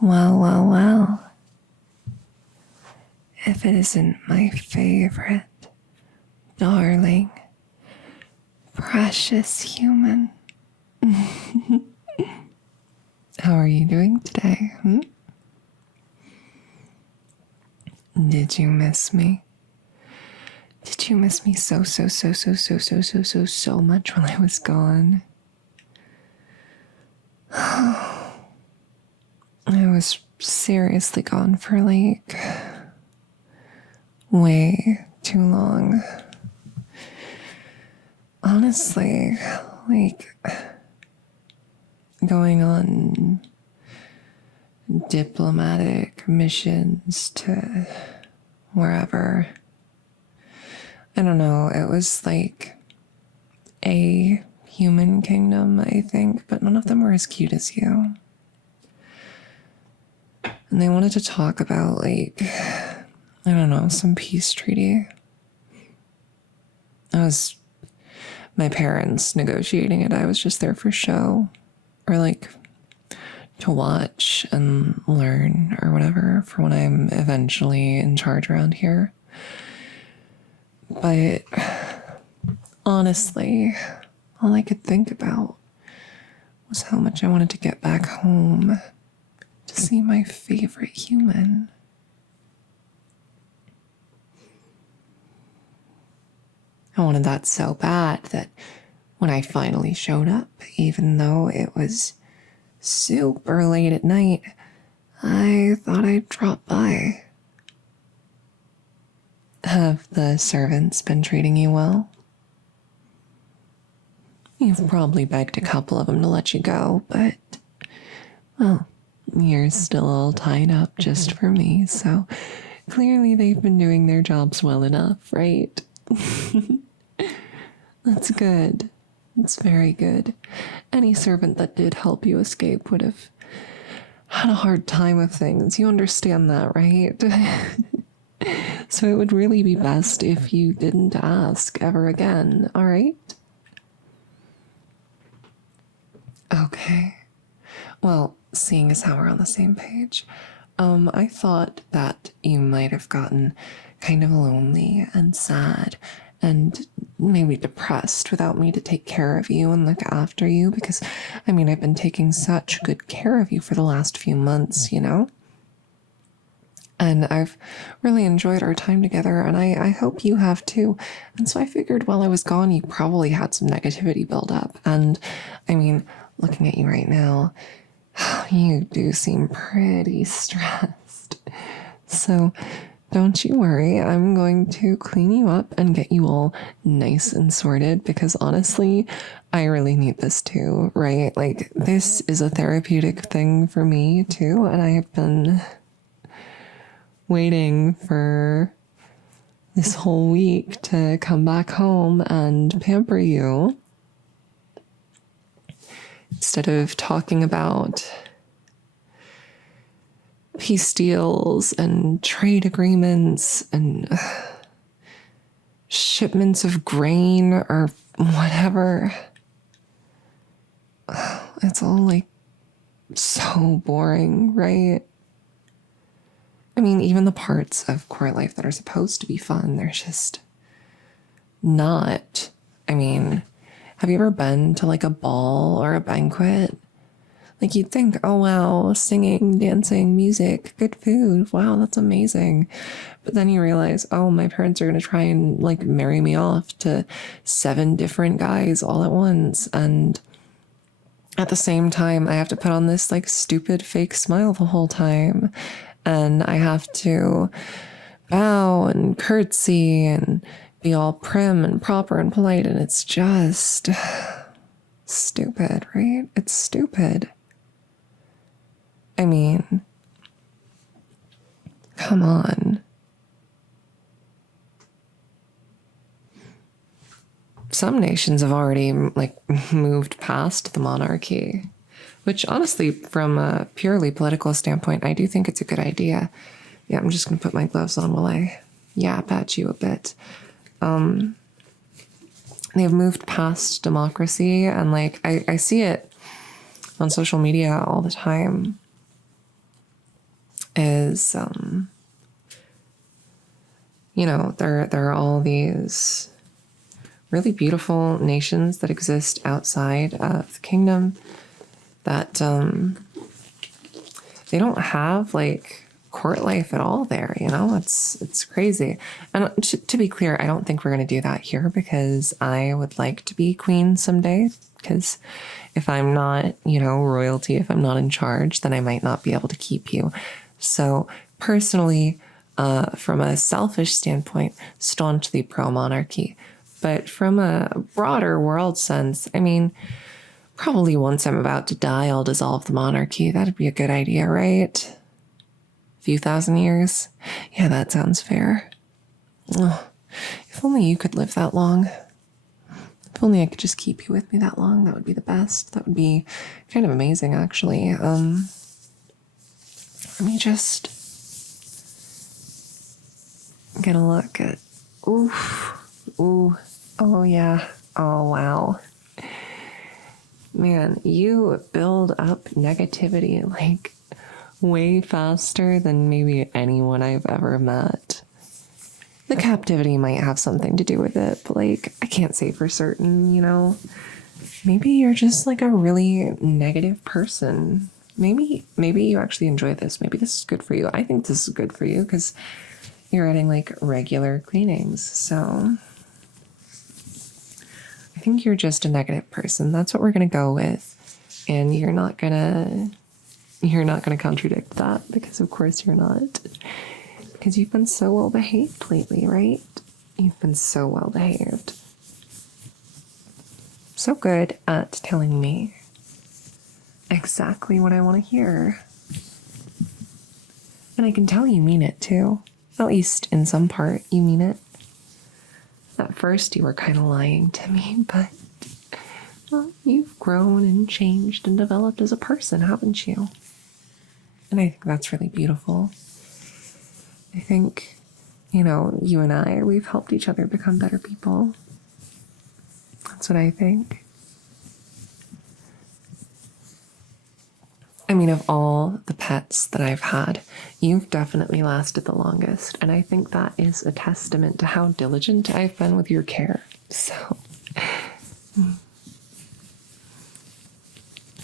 Well, well, well. If it isn't my favorite, darling, precious human. How are you doing today? Did you miss me? Did you miss me so much while I was gone? I was seriously gone for like way too long. Honestly, like going on diplomatic missions to wherever. I don't know, it was like a human kingdom, I think, but none of them were as cute as you. And they wanted to talk about, like, I don't know, some peace treaty. It was my parents negotiating it. I was just there for show, or like to watch and learn or whatever for when I'm eventually in charge around here. But honestly, all I could think about was how much I wanted to get back home to see my favorite human. I wanted that so bad that when I finally showed up, even though it was super late at night, I thought I'd drop by. Have the servants been treating you well? You've probably begged a couple of them to let you go, but, well, you're still all tied up just for me, so clearly they've been doing their jobs well enough, right? That's good. It's very good. Any servant that did help you escape would have had a hard time with things. You understand that, right? So it would really be best if you didn't ask ever again, all right? Okay. Well, seeing as how we're on the same page, I thought that you might have gotten kind of lonely and sad and maybe depressed without me to take care of you and look after you, because, I mean, I've been taking such good care of you for the last few months, you know? And I've really enjoyed our time together, and I hope you have too. And so I figured while I was gone, you probably had some negativity build up. And I mean, looking at you right now, you do seem pretty stressed. So don't you worry, I'm going to clean you up and get you all nice and sorted, because honestly, I really need this too, right? Like, this is a therapeutic thing for me too, and I have been waiting for this whole week to come back home and pamper you instead of talking about peace deals and trade agreements and shipments of grain or whatever. It's all like so boring, right? I mean, even the parts of court life that are supposed to be fun, they're just not. I mean, have you ever been to like a ball or a banquet? Like, you'd think, oh wow, singing, dancing, music, good food, wow, that's amazing. But then you realize, oh, my parents are going to try and like marry me off to 7 different guys all at once. And at the same time, I have to put on this like stupid fake smile the whole time. And I have to bow and curtsy and be all prim and proper and polite. And it's just stupid, right? It's stupid. I mean, come on. Some nations have already like moved past the monarchy, which honestly, from a purely political standpoint, I do think it's a good idea. Yeah, I'm just going to put my gloves on while I yap at you a bit. They've moved past democracy, and like I see it on social media all the time. is, there are all these really beautiful nations that exist outside of the kingdom that they don't have like court life at all there. It's crazy. And to be clear, I don't think we're going to do that here, because I would like to be queen someday. Because if I'm not, royalty, if I'm not in charge, then I might not be able to keep you. So personally, from a selfish standpoint, staunchly pro-monarchy. But from a broader world sense, I mean, probably once I'm about to die, I'll dissolve the monarchy. That'd be a good idea, right? A few thousand years? Yeah, that sounds fair. Oh, if only you could live that long. If only I could just keep you with me that long, that would be the best. That would be kind of amazing, actually. Let me just get a look at... Ooh. Oh, yeah. Oh, wow. Man, you build up negativity like way faster than maybe anyone I've ever met. The captivity might have something to do with it, but like, I can't say for certain, Maybe you're just like a really negative person. Maybe you actually enjoy this. Maybe this is good for you. I think this is good for you because you're getting like regular cleanings. So I think you're just a negative person. That's what we're going to go with. And you're not going to contradict that, because of course you're not. Because you've been so well behaved lately, right? You've been so well behaved. So good at telling me exactly what I want to hear. And I can tell you mean it too. At least in some part, you mean it. At first you were kind of lying to me, but well, you've grown and changed and developed as a person, haven't you? And I think that's really beautiful. I think, you and I, we've helped each other become better people. That's what I think. I mean, of all the pets that I've had, you've definitely lasted the longest. And I think that is a testament to how diligent I've been with your care. So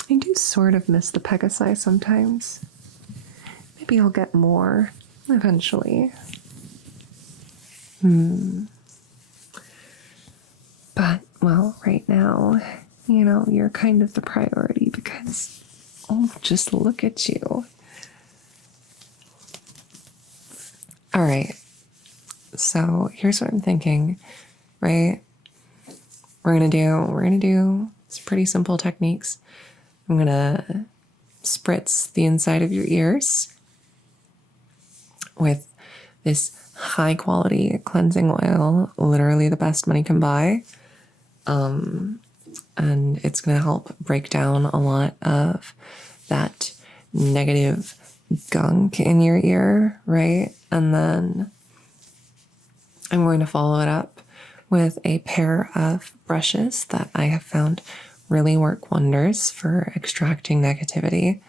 I do sort of miss the Pegasi sometimes. Maybe I'll get more eventually. But, well, right now, you're kind of the priority because, oh, just look at you. All right. So here's what I'm thinking, right? We're going to do some pretty simple techniques. I'm going to spritz the inside of your ears with this high quality cleansing oil, literally the best money can buy. And it's going to help break down a lot of that negative gunk in your ear, right? And then I'm going to follow it up with a pair of brushes that I have found really work wonders for extracting negativity.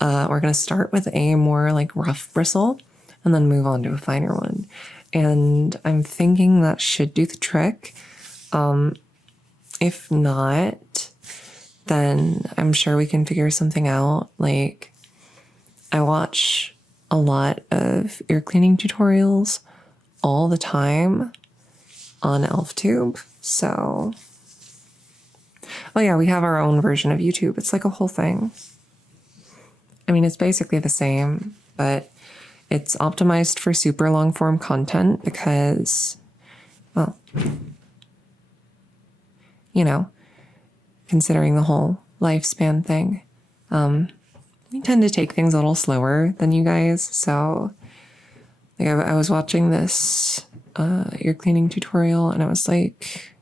We're going to start with a more like rough bristle and then move on to a finer one. And I'm thinking that should do the trick. If not, then I'm sure we can figure something out. Like, I watch a lot of ear cleaning tutorials all the time on ElfTube. So, oh yeah, we have our own version of YouTube. It's like a whole thing. I mean, it's basically the same, but it's optimized for super long form content because, well, considering the whole lifespan thing, we tend to take things a little slower than you guys. So like I was watching this ear cleaning tutorial and it was like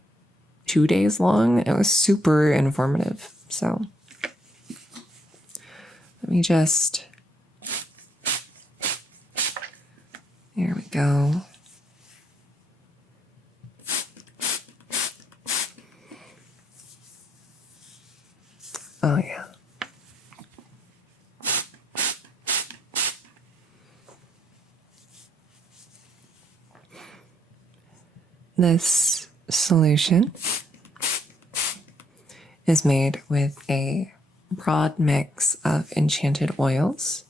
2 days long. It was super informative. So let me just, there we go. Oh yeah. This solution is made with a broad mix of enchanted oils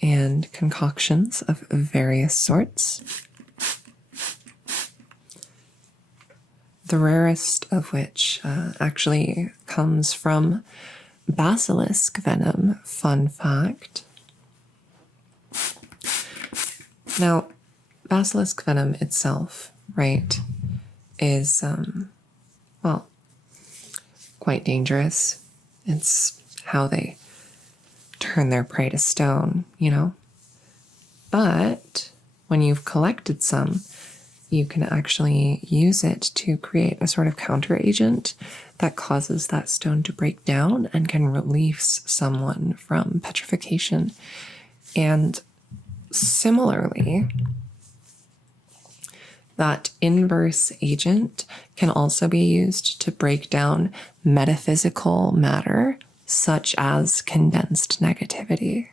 and concoctions of various sorts. The rarest of which actually comes from basilisk venom. Fun fact. Now, basilisk venom itself, right, is, well, quite dangerous. It's how they turn their prey to stone, you know? But when you've collected some, you can actually use it to create a sort of counter agent that causes that stone to break down and can release someone from petrification. And similarly, that inverse agent can also be used to break down metaphysical matter, such as condensed negativity.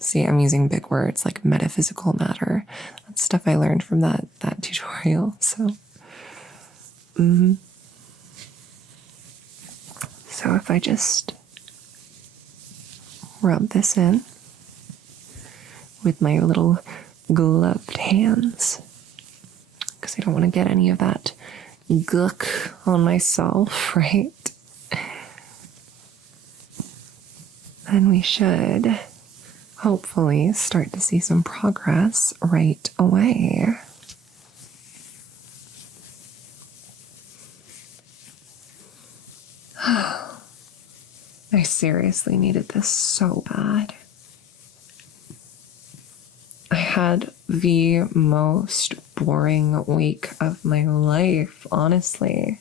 See, I'm using big words like metaphysical matter. That's stuff I learned from that tutorial. So, so if I just rub this in with my little gloved hands, because I don't want to get any of that gook on myself, right? Then we should hopefully start to see some progress right away. I seriously needed this so bad. I had the most boring week of my life, honestly.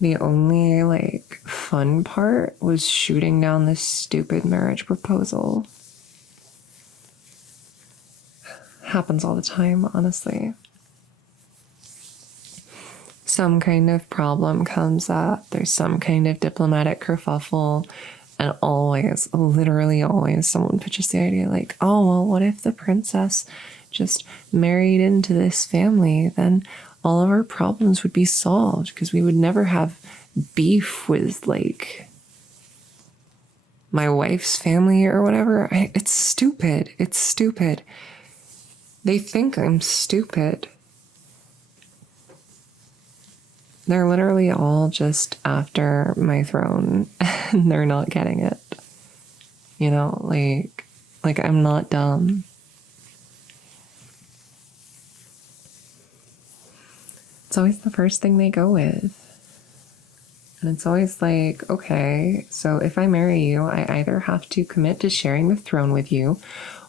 The only, fun part was shooting down this stupid marriage proposal. Happens all the time, honestly. Some kind of problem comes up, there's some kind of diplomatic kerfuffle, and always, literally always, someone pitches the idea like, oh, well, what if the princess just married into this family? Then all of our problems would be solved because we would never have beef with, my wife's family or whatever. It's stupid. It's stupid. They think I'm stupid. They're literally all just after my throne and they're not getting it. You know, like I'm not dumb. It's always the first thing they go with. And it's always like, okay, so if I marry you, I either have to commit to sharing the throne with you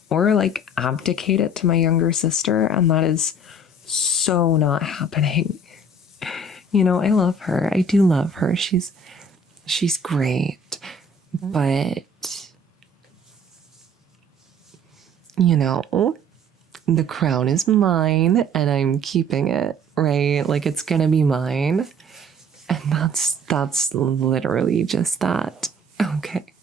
or abdicate it to my younger sister. And that is so not happening. You know, I love her. I do love her. She's great. But, you know, the crown is mine and I'm keeping it, right? It's gonna be mine. And that's literally just that. Okay.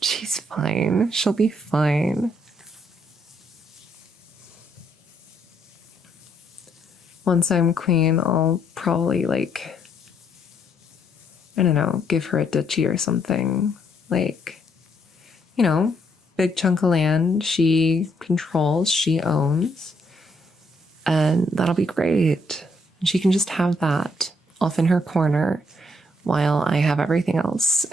She's fine. She'll be fine. Once I'm queen, I'll probably I don't know, give her a duchy or something. Big chunk of land she controls, she owns. And that'll be great. And she can just have that off in her corner while I have everything else.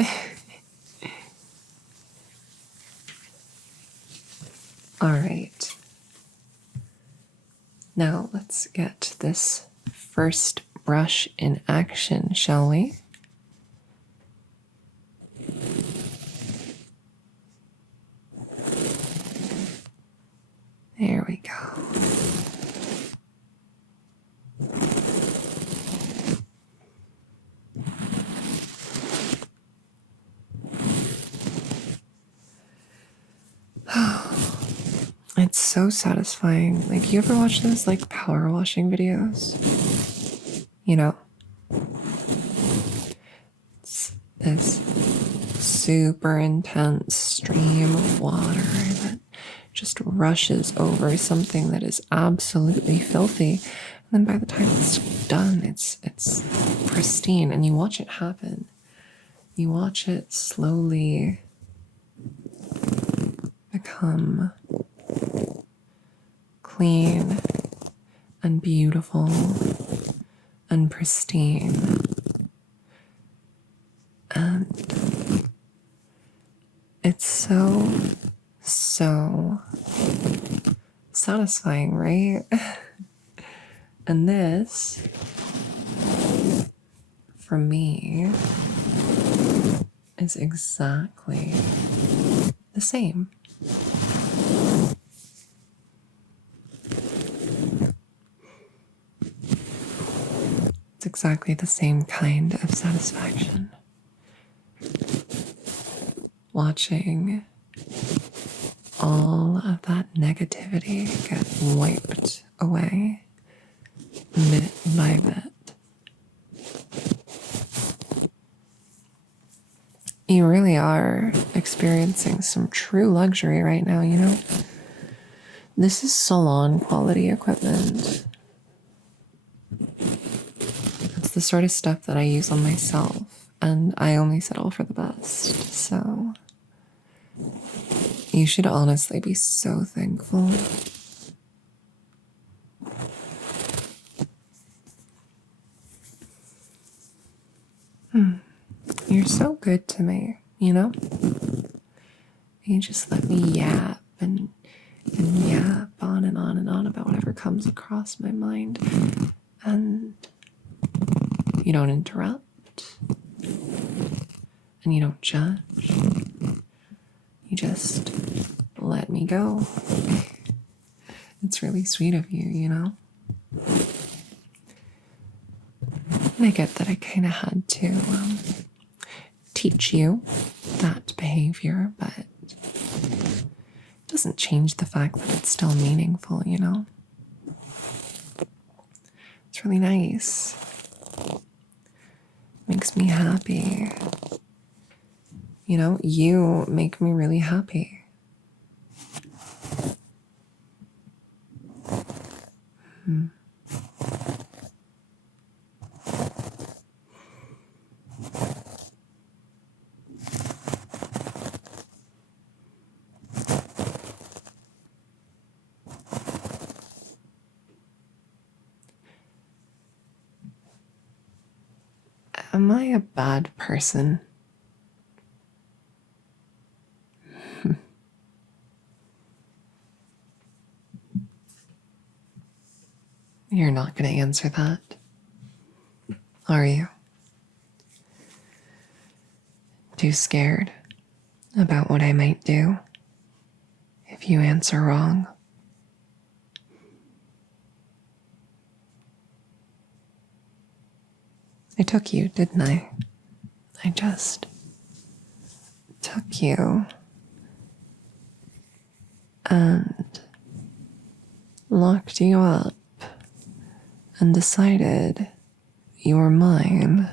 All right. Now let's get this first brush in action, shall we? There we go. It's so satisfying. You ever watch those power washing videos? You know, it's this super intense stream of water that just rushes over something that is absolutely filthy. And then by the time it's done, it's pristine, and you watch it happen. You watch it slowly become clean and beautiful and pristine. And it's so satisfying, right? And this, for me, is exactly the same. It's exactly the same kind of satisfaction. Watching all of that negativity get wiped away bit by bit. You really are experiencing some true luxury right now, you know? This is salon quality equipment. It's the sort of stuff that I use on myself, and I only settle for the best, so you should honestly be so thankful. You're so good to me, you know? You just let me yap and yap on and on and on about whatever comes across my mind. And you don't interrupt. And you don't judge. You just let me go. It's really sweet of you, you know? And I get that I kind of had to teach you that behavior, but it doesn't change the fact that it's still meaningful, you know? It's really nice. Makes me happy. You know, you make me really happy. Am I a bad person? You're not going to answer that, are you? Too scared about what I might do if you answer wrong? I took you, didn't I? I just took you and locked you up and decided you were mine,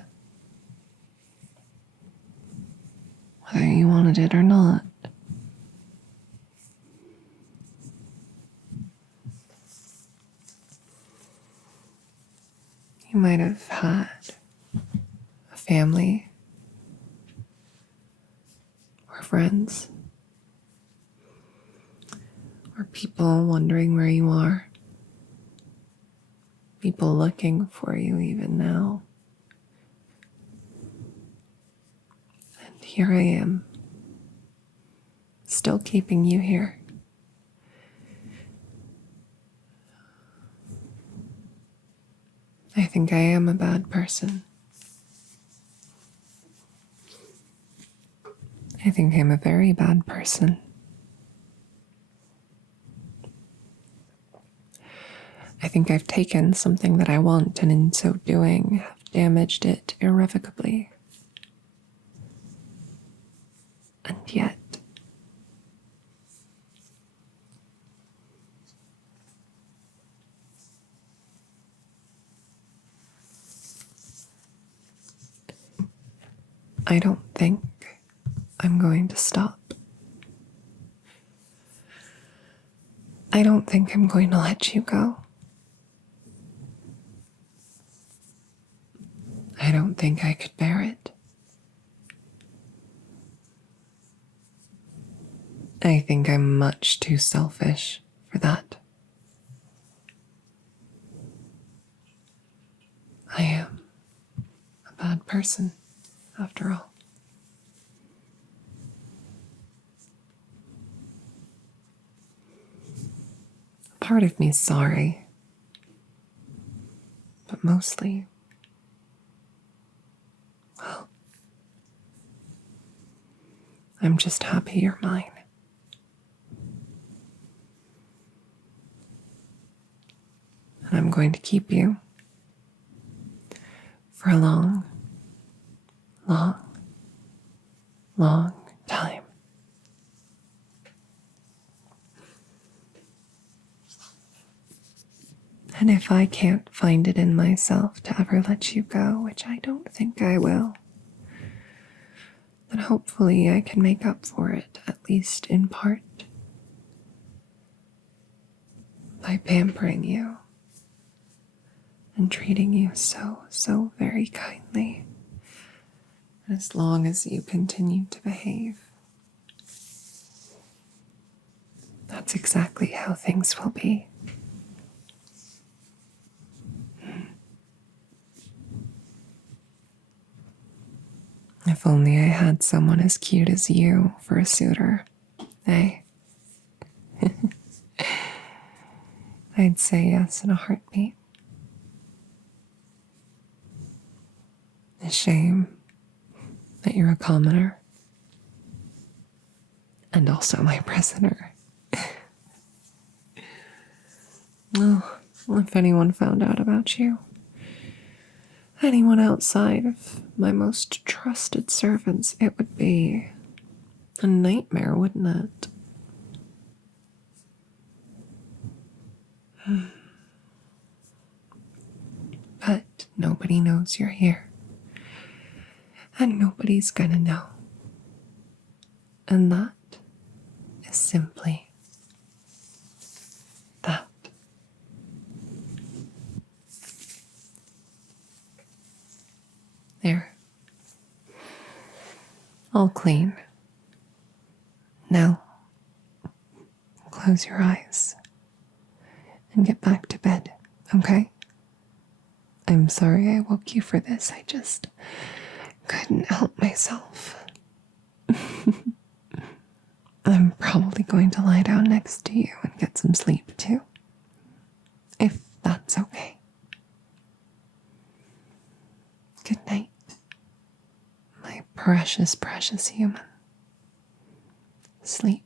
whether you wanted it or not. You might have had a family or friends or people wondering where you are, people looking for you even now. And here I am, still keeping you here. I think I am a bad person. I think I'm a very bad person. I think I've taken something that I want and in so doing have damaged it irrevocably. And yet, I don't think I'm going to stop. I don't think I'm going to let you go. I don't think I could bear it. I think I'm much too selfish for that. I am a bad person, after all. Part of me's sorry, but mostly, well, I'm just happy you're mine. And I'm going to keep you for a long, long, long time. And if I can't find it in myself to ever let you go, which I don't think I will, then hopefully I can make up for it, at least in part, by pampering you and treating you so, so very kindly, as long as you continue to behave. That's exactly how things will be. If only I had someone as cute as you for a suitor, eh? I'd say yes in a heartbeat. A shame that you're a commoner. And also my prisoner. Well, if anyone found out about you, anyone outside of my most trusted servants, it would be a nightmare, wouldn't it? But nobody knows you're here. And nobody's gonna know. And that is simply that. There. All clean. Now, close your eyes and get back to bed, okay? I'm sorry I woke you for this. I just couldn't help myself. I'm probably going to lie down next to you and get some sleep too, if that's okay. Good night, my precious, precious human. Sleep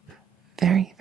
very,